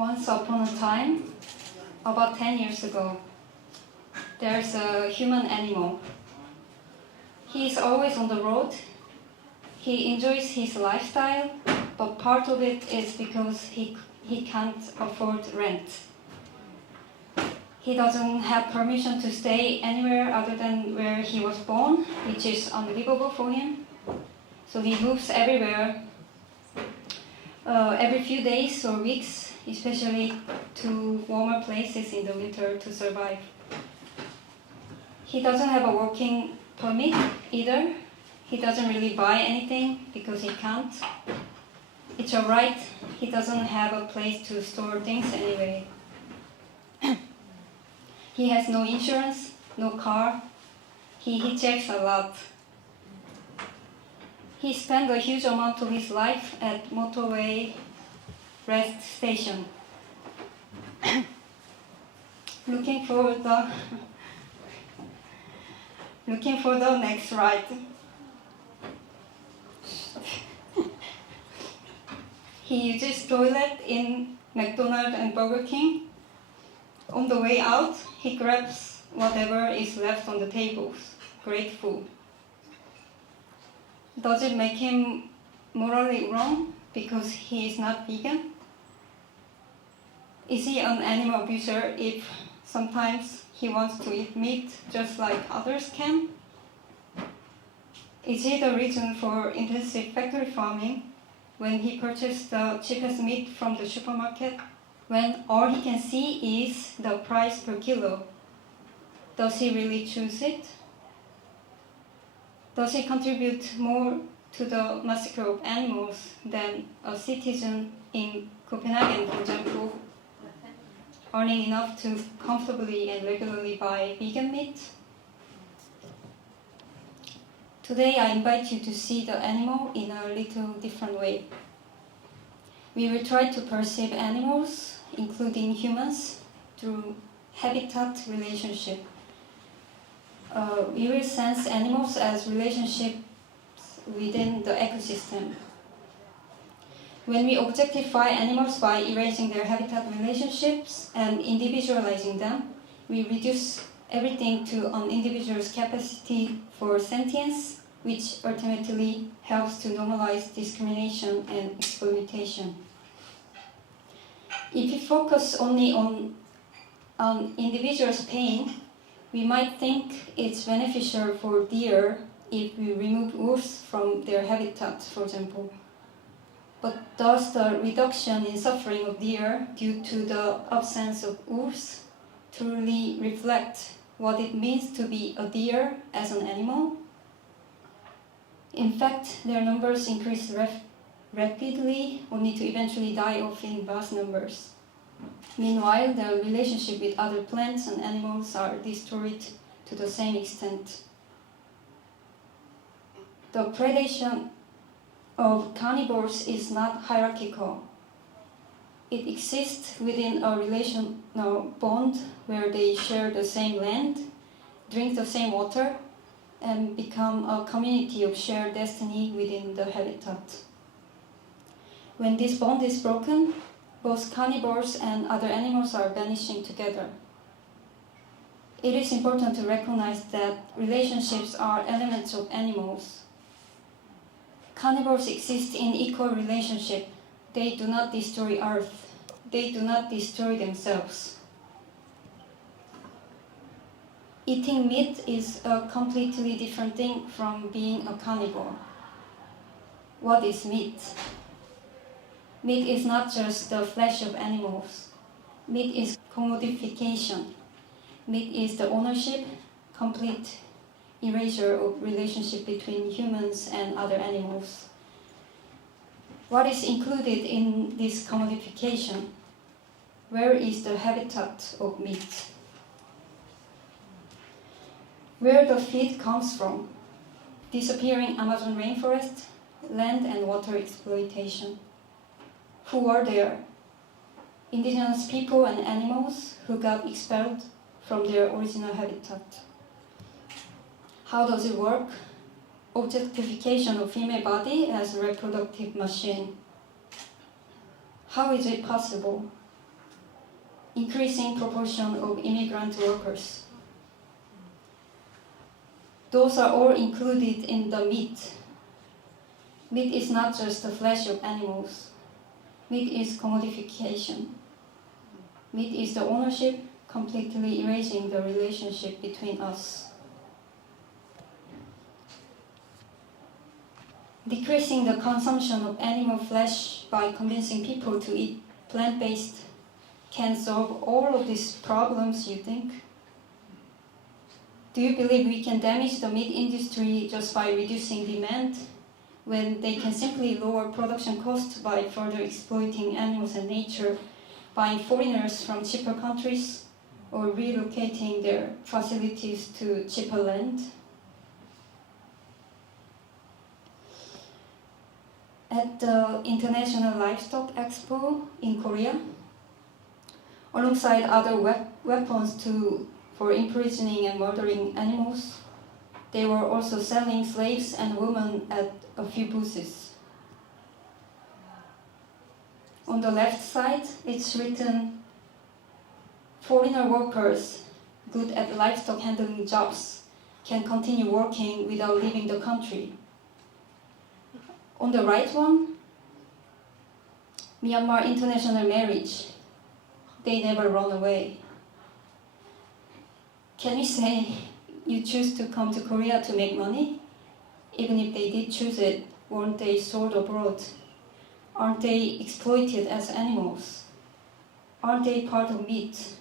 Once upon a time, about 10 years ago, there's a human animal. He is always on the road. He enjoys his lifestyle, but part of it is because he can't afford rent. He doesn't have permission to stay anywhere other than where he was born, which is unlivable for him. So he moves everywhere, every few days or weeks, especially to warmer places in the winter to survive. He doesn't have a working permit either. He doesn't really buy anything because he can't. It's alright, he doesn't have a place to store things anyway. He has no insurance, no car. He hitchhikes a lot. He spent a huge amount of his life at motorway rest station, looking for the next ride. He uses toilet in McDonald's and Burger King. On the way out, he grabs whatever is left on the tables. Great food. Does it make him morally wrong because he is not vegan? Is he an animal abuser if sometimes he wants to eat meat just like others can? Is he the reason for intensive factory farming when he purchased the cheapest meat from the supermarket, when all he can see is the price per kilo? Does he really choose it? Does he contribute more to the massacre of animals than a citizen in Copenhagen, for example, earning enough to comfortably and regularly buy vegan meat? Today I invite you to see the animal in a little different way. We will try to perceive animals, including humans, through habitat relationship. We will sense animals as relationships within the ecosystem. When we objectify animals by erasing their habitat relationships and individualizing them, we reduce everything to an individual's capacity for sentience, which ultimately helps to normalize discrimination and exploitation. If we focus only on an individual's pain, we might think it's beneficial for deer if we remove wolves from their habitat, for example. But does the reduction in suffering of deer due to the absence of wolves truly reflect what it means to be a deer as an animal? In fact, their numbers increase rapidly, only to eventually die off in vast numbers. Meanwhile, their relationship with other plants and animals are destroyed to the same extent. The predation of carnivores is not hierarchical. It exists within a relational bond where they share the same land, drink the same water, and become a community of shared destiny within the habitat. When this bond is broken, both carnivores and other animals are vanishing together. It is important to recognize that relationships are elements of animals. Carnivores exist in equal relationship. They do not destroy Earth. They do not destroy themselves. Eating meat is a completely different thing from being a carnivore. What is meat? Meat is not just the flesh of animals. Meat is commodification. Meat is the ownership, complete erasure of relationship between humans and other animals. What is included in this commodification? Where is the habitat of meat? Where the feed comes from? Disappearing Amazon rainforest, land and water exploitation. Who are there? Indigenous people and animals who got expelled from their original habitat. How does it work? Objectification of female body as a reproductive machine. How is it possible? increasing proportion of immigrant workers. Those are all included in the meat. Meat is not just the flesh of animals. Meat is commodification. Meat is the ownership, completely erasing the relationship between us. Decreasing the consumption of animal flesh by convincing people to eat plant-based can solve all of these problems, you think? Do you believe we can damage the meat industry just by reducing demand, when they can simply lower production costs by further exploiting animals and nature, buying foreigners from cheaper countries, or relocating their facilities to cheaper land? At the International Livestock Expo in Korea, alongside other weapons for imprisoning and murdering animals, they were also selling slaves and women at a few booths. On the left side, it's written, "Foreigner workers good at livestock handling jobs can continue working without leaving the country." On the right one, "Myanmar international marriage, they never run away." Can we say you choose to come to Korea to make money? Even if they did choose it, weren't they sold abroad? Aren't they exploited as animals? Aren't they part of meat?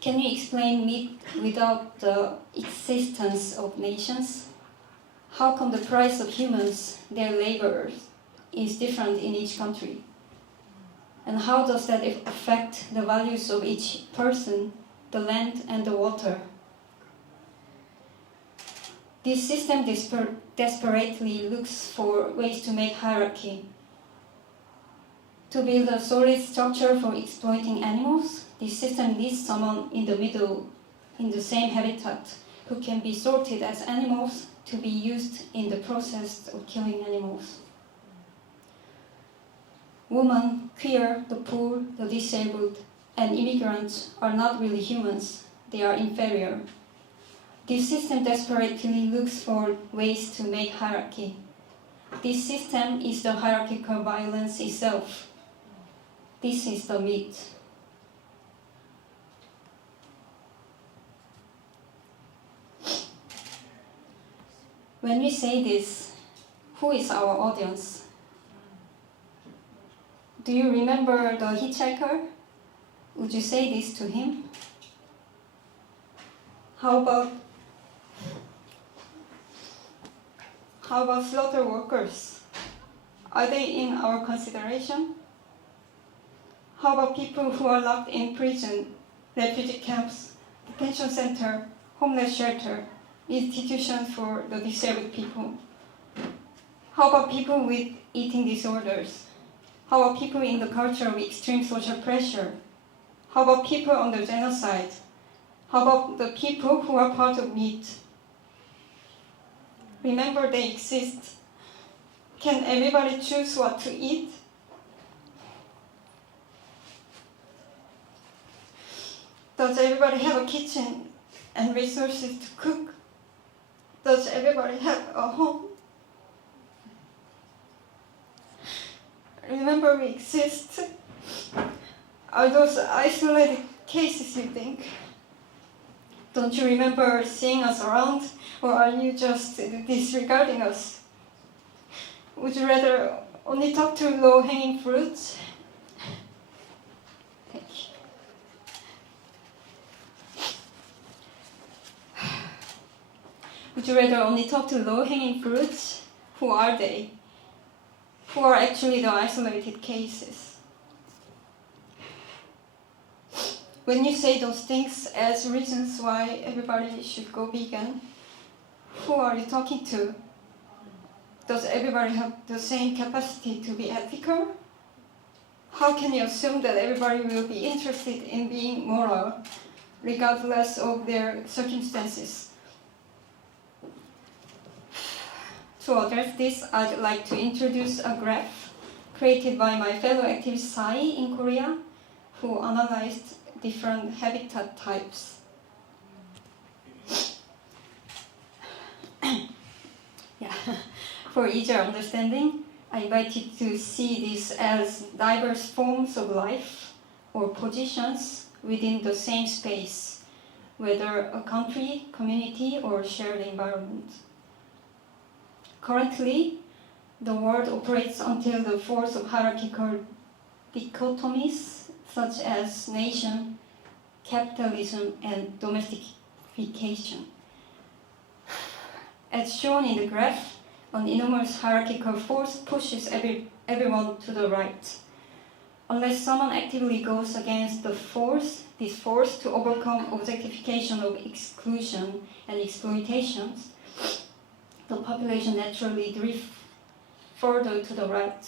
Can you explain meat without the existence of nations? How come the price of humans, their labor, is different in each country? And how does that affect the values of each person, the land, and the water? This system desperately looks for ways to make hierarchy. To build a solid structure for exploiting animals, this system needs someone in the middle, in the same habitat, who can be sorted as animals to be used in the process of killing animals. Women, queer, the poor, the disabled, and immigrants are not really humans. They are inferior. This system desperately looks for ways to make hierarchy. This system is the hierarchical violence itself. This is the meat. When we say this, who is our audience? Do you remember the hitchhiker? Would you say this to him? How about slaughter workers? Are they in our consideration? How about people who are locked in prison, refugee camps, detention center, homeless shelter, institutions for the disabled people? How about people with eating disorders? How about people in the culture of extreme social pressure? How about people under genocide? How about the people who are part of meat? Remember, they exist. Can everybody choose what to eat? Does everybody have a kitchen and resources to cook? Does everybody have a home? Remember, we exist. Are those isolated cases, you think? Don't you remember seeing us around, or are you just disregarding us? Would you rather only talk to low-hanging fruits? Thank you. Would you rather only talk to low-hanging fruits? Who are they? Who are actually the isolated cases? When you say those things as reasons why everybody should go vegan, who are you talking to? Does everybody have the same capacity to be ethical? How can you assume that everybody will be interested in being moral, regardless of their circumstances? To address this, I'd like to introduce a graph created by my fellow activist Sai in Korea, who analyzed different habitat types. Yeah. For easier understanding, I invite you to see this as diverse forms of life or positions within the same space, whether a country, community, or shared environment. Currently, the world operates until the force of hierarchical dichotomies such as nation, capitalism, and domestication. As shown in the graph, an enormous hierarchical force pushes everyone to the right. Unless someone actively goes against this force to overcome objectification of exclusion and exploitations, the population naturally drifts further to the right.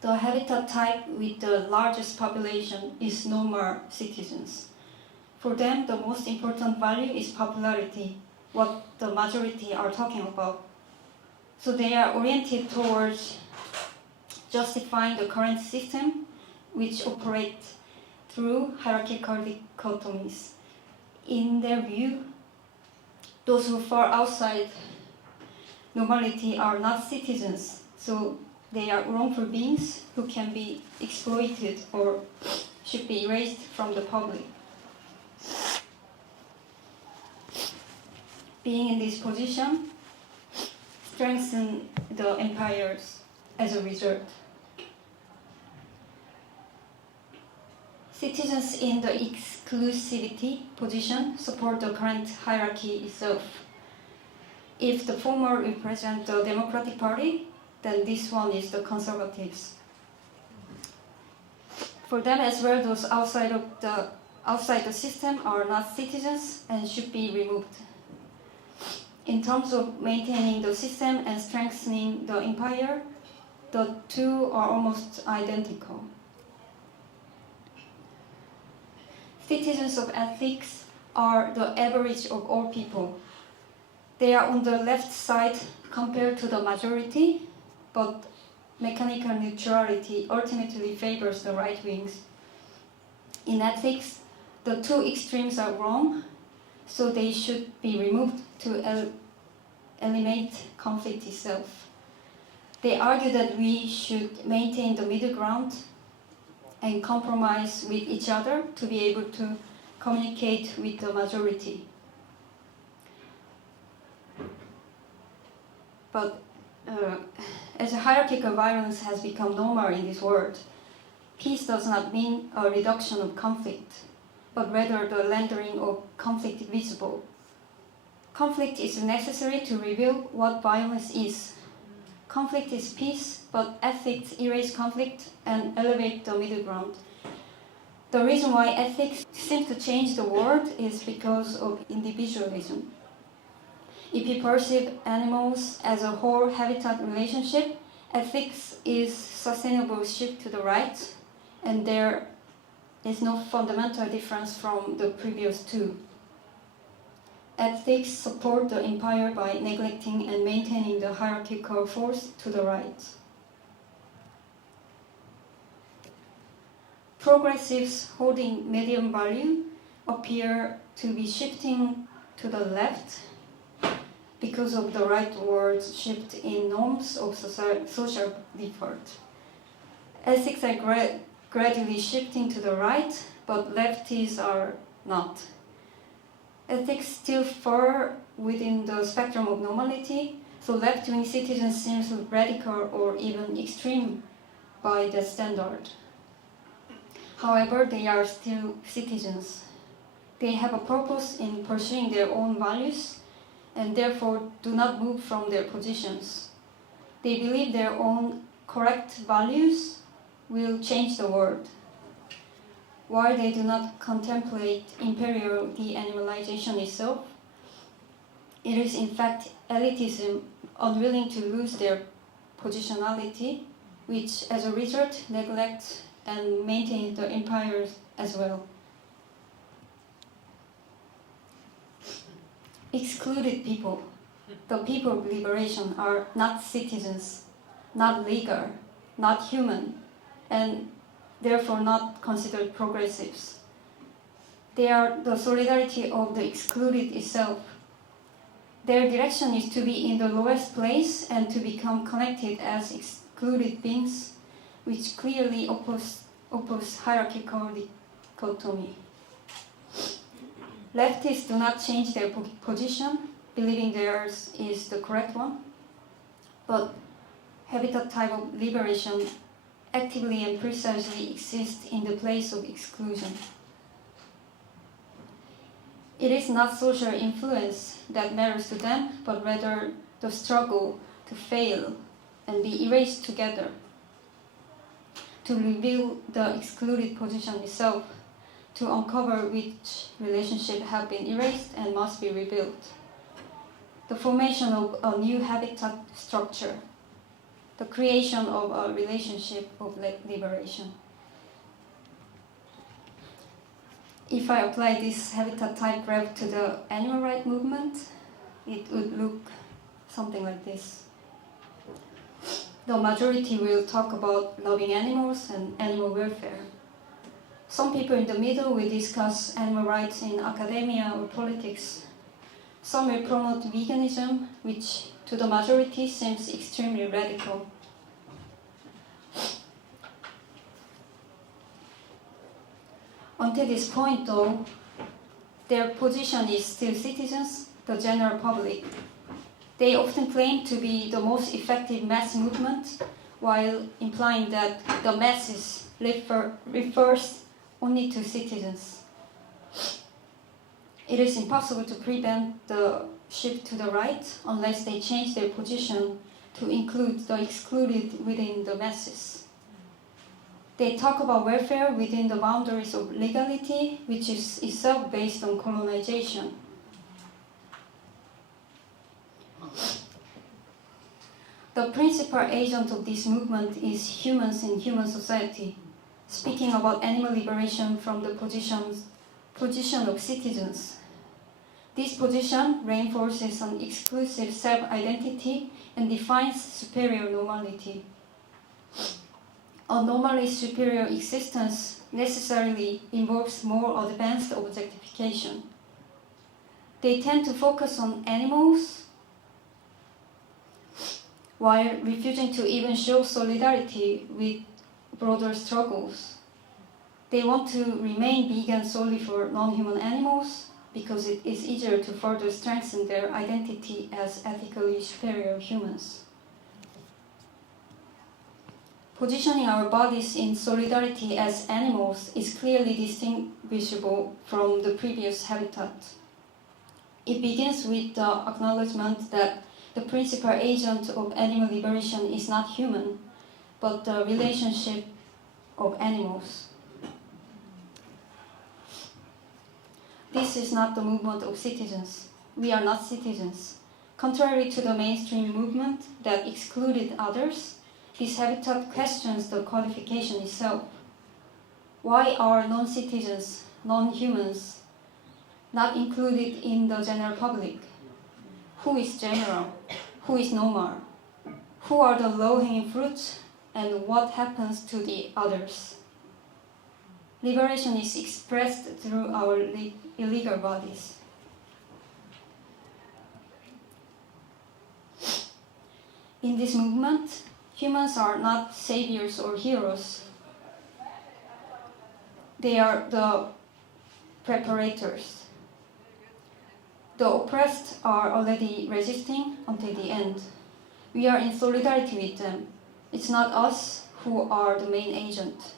The habitat type with the largest population is normal citizens. For them, the most important value is popularity, what the majority are talking about. So they are oriented towards justifying the current system, which operates through hierarchical dichotomies. In their view, those who fall outside normality are not citizens, so they are wrongful beings who can be exploited or should be erased from the public. Being in this position strengthens the empires as a result. Citizens in the exclusivity position support the current hierarchy itself. If the former represent the Democratic Party, then this one is the conservatives. For them as well, those outside the system are not citizens and should be removed. In terms of maintaining the system and strengthening the empire, the two are almost identical. Citizens of ethics are the average of all people. They are on the left side compared to the majority, but mechanical neutrality ultimately favors the right wings. In ethics, the two extremes are wrong, so they should be removed to eliminate conflict itself. They argue that we should maintain the middle ground and compromise with each other to be able to communicate with the majority. But as hierarchical violence has become normal in this world, peace does not mean a reduction of conflict, but rather the rendering of conflict visible. Conflict is necessary to reveal what violence is. Conflict is peace, but ethics erase conflict and elevate the middle ground. The reason why ethics seems to change the world is because of individualism. If we perceive animals as a whole habitat relationship, ethics is sustainable shift to the right, and there is no fundamental difference from the previous two. Ethics support the empire by neglecting and maintaining the hierarchical force to the right. Progressives holding medium value appear to be shifting to the left because of the rightward shift in norms of social default. Ethics are gradually shifting to the right, but lefties are not. Ethics still fall within the spectrum of normality, so left-wing citizens seem radical or even extreme by the standard. However, they are still citizens. They have a purpose in pursuing their own values and therefore do not move from their positions. They believe their own correct values will change the world. While they do not contemplate imperial de-animalisation itself, it is in fact elitism unwilling to lose their positionality, which as a result neglects and maintains the empires as well. excluded people, the people of liberation, are not citizens, not legal, not human, and therefore not considered progressives. They are the solidarity of the excluded itself. Their direction is to be in the lowest place and to become connected as excluded beings, which clearly oppose hierarchical dichotomy. Leftists do not change their position, believing theirs is the correct one, but habitat type of liberation actively and precisely exists in the place of exclusion. It is not social influence that matters to them, but rather the struggle to fail and be erased together, to reveal the excluded position itself, to uncover which relationships have been erased and must be rebuilt. The formation of a new habitat structure, the creation of a relationship of liberation. If I apply this habitat type graph to the animal rights movement, it would look something like this. The majority will talk about loving animals and animal welfare. Some people in the middle will discuss animal rights in academia or politics. Some will promote veganism, which to the majority seems extremely radical. Until this point, though, their position is still citizens, the general public. They often claim to be the most effective mass movement, while implying that the masses refers only to citizens. It is impossible to prevent the shift to the right unless they change their position to include the excluded within the masses. They talk about welfare within the boundaries of legality, which is itself based on colonization. The principal agent of this movement is humans in human society, speaking about animal liberation from the position of citizens. This position reinforces an exclusive self-identity and defines superior normality. A normally superior existence necessarily involves more advanced objectification. They tend to focus on animals while refusing to even show solidarity with broader struggles. They want to remain vegan solely for non-human animals because it is easier to further strengthen their identity as ethically superior humans. Positioning our bodies in solidarity as animals is clearly distinguishable from the previous habitat. It begins with the acknowledgement that the principal agent of animal liberation is not human, but the relationship of animals. This is not the movement of citizens. We are not citizens. Contrary to the mainstream movement that excluded others, this habitat questions the qualification itself. Why are non-citizens, non-humans, not included in the general public? Who is general? Who is normal? Who are the low-hanging fruits? And what happens to the others? Liberation is expressed through our illegal bodies. In this movement, humans are not saviors or heroes. They are the preparators. The oppressed are already resisting until the end. We are in solidarity with them. It's not us who are the main agent.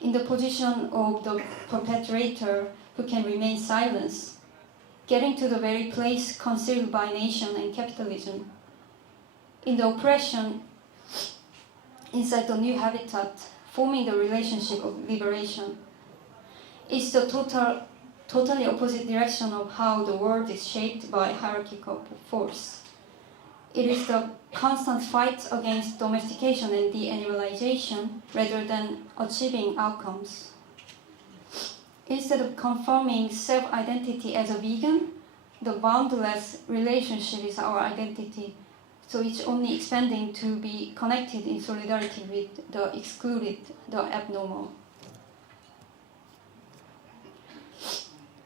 In the position of the perpetrator who can remain silent, getting to the very place concealed by nation and capitalism. In the oppression inside the new habitat, forming the relationship of liberation. It's the totally opposite direction of how the world is shaped by hierarchical force. It is the constant fight against domestication and de-animalisation rather than achieving outcomes. Instead of confirming self-identity as a vegan, the boundless relationship is our identity, so it's only expanding to be connected in solidarity with the excluded, the abnormal.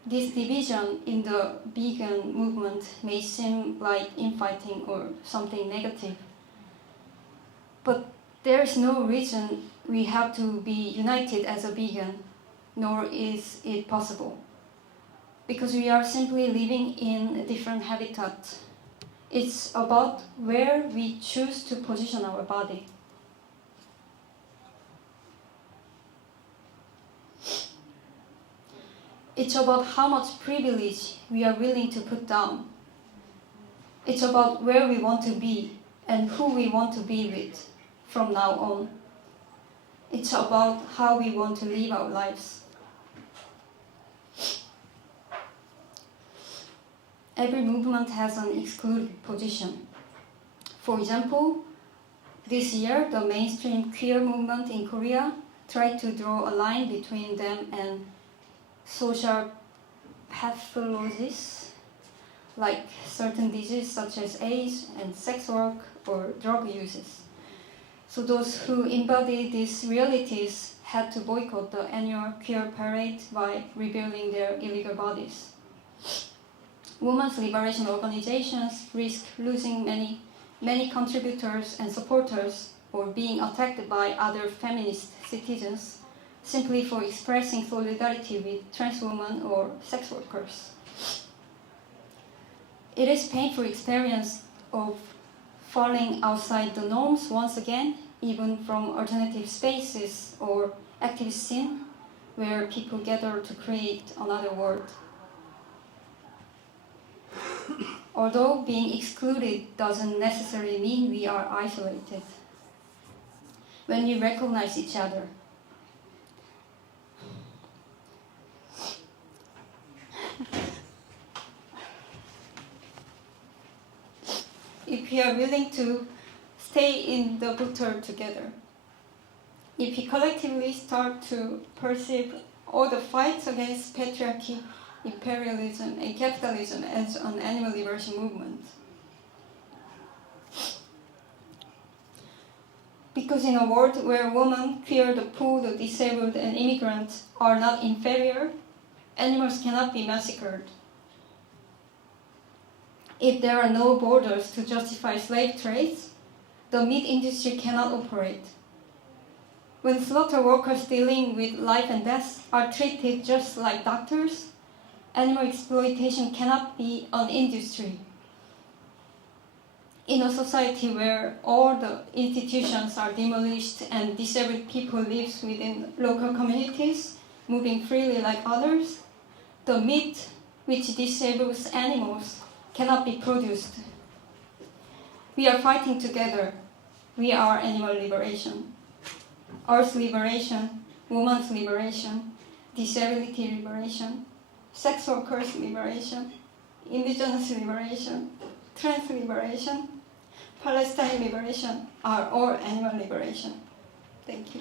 This division in the vegan movement may seem like infighting or something negative, but there is no reason we have to be united as a vegan, nor is it possible, because we are simply living in a different habitat. It's about where we choose to position our body. It's about how much privilege we are willing to put down. It's about where we want to be and who we want to be with from now on. It's about how we want to live our lives. Every movement has an excluded position. For example, this year the mainstream queer movement in Korea tried to draw a line between them and social pathologies like certain diseases such as AIDS and sex work or drug uses. So those who embody these realities had to boycott the annual queer parade by revealing their illegal bodies. Women's liberation organizations risk losing many contributors and supporters or being attacked by other feminist citizens simply for expressing solidarity with trans women or sex workers. It is a painful experience of falling outside the norms once again, even from alternative spaces or activist scene where people gather to create another world. Although being excluded doesn't necessarily mean we are isolated. When we recognize each other, if we are willing to stay in the gutter together, if we collectively start to perceive all the fights against patriarchy, imperialism, and capitalism as an animal liberation movement. Because in a world where women, queer, the poor, the disabled, and immigrants are not inferior, animals cannot be massacred. If there are no borders to justify slave trades, the meat industry cannot operate. When slaughter workers dealing with life and death are treated just like doctors, animal exploitation cannot be an industry. In a society where all the institutions are demolished and disabled people live within local communities, moving freely like others, the meat which disables animals cannot be produced. We are fighting together. We are animal liberation. Earth liberation, women's liberation, disability liberation, sex workers liberation, indigenous liberation, trans liberation, Palestine liberation are all animal liberation. Thank you.